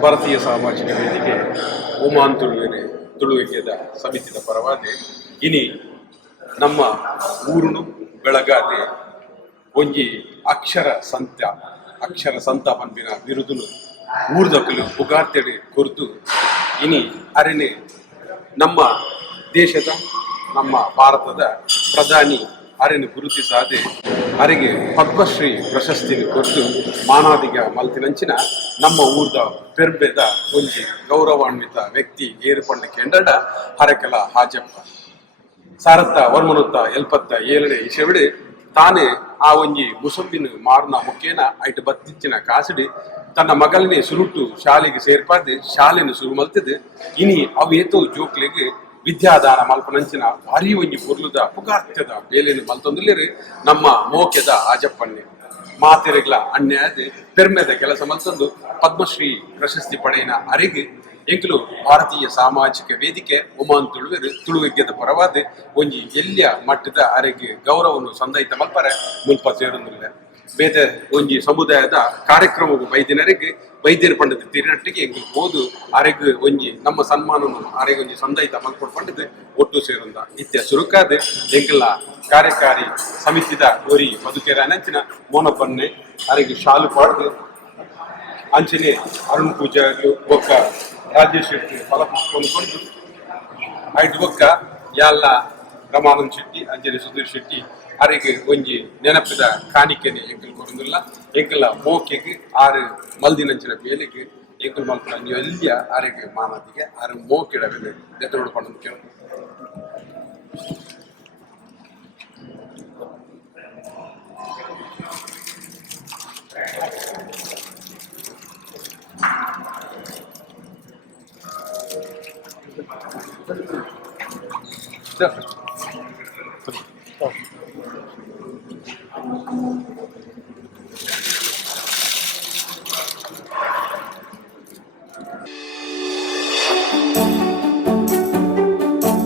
ಭಾರತೀಯ ಸಾಮಾಜಿಕ ವೇದಿಕೆ ಒಮಾನ್ ತುಳುವಿಕೆದ ಸಮಿತಿದ ಪರವಾದೆ ಇನಿ ನಮ್ಮ ಊರುನು ಬೆಳಗಾದೆ ಒಂಜಿ ಅಕ್ಷರ ಸಂತ ಪನ್ಪಿನ ಬಿರುದುನು ಊರ್ದಕ್ಕಲು ಪುಗಾರ್ತೆಡೆ ಕೊರ್ದು ಇನಿ ಅರೆನೆ ನಮ್ಮ ದೇಶದ ನಮ್ಮ ಭಾರತದ ಪ್ರಧಾನಿ ಅರೆನು ಗುರುತಿಸಾದೆ ಅರೆಗೆ ಪದ್ಮಶ್ರೀ ಪ್ರಶಸ್ತಿని ಕೊಟ್ಟು ಮಾನಾದಿಗ ಮಲ್ತಿನಂಚಿನ ನಮ್ಮ ಊರ್ದ ಪೆರ್ಬೆದ ಒಂಜಿ ಗೌರವಾನ್ವಿತ ವ್ಯಕ್ತಿ ಏರ್ಪಂಡ ಕೆಂಡಡ ಹರಕೆಲ ಹಾಜಪ್ಪ ಸಾರತ್ತ ವರ್ಮನುತ್ತ 77ನೇ ಇಶವಿಡೆ ತಾನೇ ಆ ಒಂಜಿ ಮುಸಂಬಿನ ಮಾರ್ನ ಮುಖೇನ ಐಟ್ ಬತ್ತಿಚ್ಚಿನ ಕಾಸಿಡಿ ತನ್ನ ಮಗಲನೆ ಸುರುಟ್ಟು ಶಾಲೆಗೆ ಸೇರ್ಪಾದೆ ಶಾಲೆನು ಶುರು ಮಲ್ತದೆ ಇನಿ ಅವು ಏತೋ ಜೋಕ್ಲೆಗೆ ವಿದ್ಯಾದಾನ ಮಲ್ಪನಂಚಿನ ಭಾರಿ ಒಂಜಿ ಪುರ್ಲುದ ಪುಗಾರ್ತ್ಯದ ಬೇಲೆನು ಮಲ್ತೊಂದುಲ್ಲೇರು ನಮ್ಮ ಮೋಕೆದ ಆಜಪ್ಪಣ್ಣೆ ಮಾತೆರೆಗ್ಲ ಅನ್ಯಾಯದೆ ಪೆರ್ಮೆದ ಕೆಲಸ ಮಲ್ತೊಂದು ಪದ್ಮಶ್ರೀ ಪ್ರಶಸ್ತಿ ಪಡೆಯಿನ ಅರೆಗೆ ಎಂಕಲು ಭಾರತೀಯ ಸಾಮಾಜಿಕ ವೇದಿಕೆ ಒಮಾನ್ ತುಳುವಿಗೆದ ಪರವಾದೆ ಒಂಜಿ ಎಲ್ಯ ಮಟ್ಟದ ಅರೆಗೆ ಗೌರವವನ್ನು ಸಂದೈತ ಮಲ್ಪರೆ ಮುಲ್ಪ ಸೇರುವುದಿಲ್ಲ ಬೇತೆ ಒಂಜಿ ಸಮುದಾಯದ ಕಾರ್ಯಕ್ರಮವು ವೈದ್ಯರ ಪಂಡದ ತಿರಿನಟ್ಟಿಗೆ ಎಂಗೆ ಓದು ಅರೆಗೆ ಒಂಜಿ ನಮ್ಮ ಸನ್ಮಾನವನ್ನು ಅರೆಗೆ ಒಂಜಿ ಸಂದೈತ ಮಲ್ಪೊಡು ಪಂಡದ ಒಟ್ಟು ಸೇರುಂದ ಇತ್ಯ ಸುರುಕಾದ ಎಂಕಲ ಕಾರ್ಯಕಾರಿ ಸಮಿತಿದ ಒರಿ ಬದುಕೆರ ಅನಂಚಿನ ಮೋನಪನ್ನೆ ಅರೆಗೆ ಶಾಲು ಪಾಡ್ದು ಅಂಚನೆ ಅರುಣ್ ಪೂಜಾರಿ ಒಕ್ಕ ರಾಜೇಶ್ ಶೆಟ್ಟಿ ಫಲಪುಷ್ಪವನ್ನು ಕೊಂಡು ಐದು ಒಕ್ಕ ಯಾಲ್ಲ ರಮಾನಂದ್ ಶೆಟ್ಟಿ ಅಂಜನೆ ಸುಧೀರ್ ಶೆಟ್ಟಿ ಅರೆಗೆ ಒಂಜಿ ನೆನಪಿದ ಕಾಣಿಕೆನೆ ಎಂಕಲ್ ಕೊರಂದಿಲ್ಲ ಎಂಕಲ ಮೋಕೆಗೆ ಆರು ಮಲ್ದಿನಂಚಿನ ಬೇಲೆಗೆ ಎಂಕಲ್ ಮಲ್ಪನ ಎಲ್ಲಿಯ ಅರೆಗೆ ಮಾನದಿಗೆ ಆರು ಮೋಕೆಡ ಬೆಲೆ ಎತ್ತೋಡು ಪಂಡ ಕೇಳ Definitely.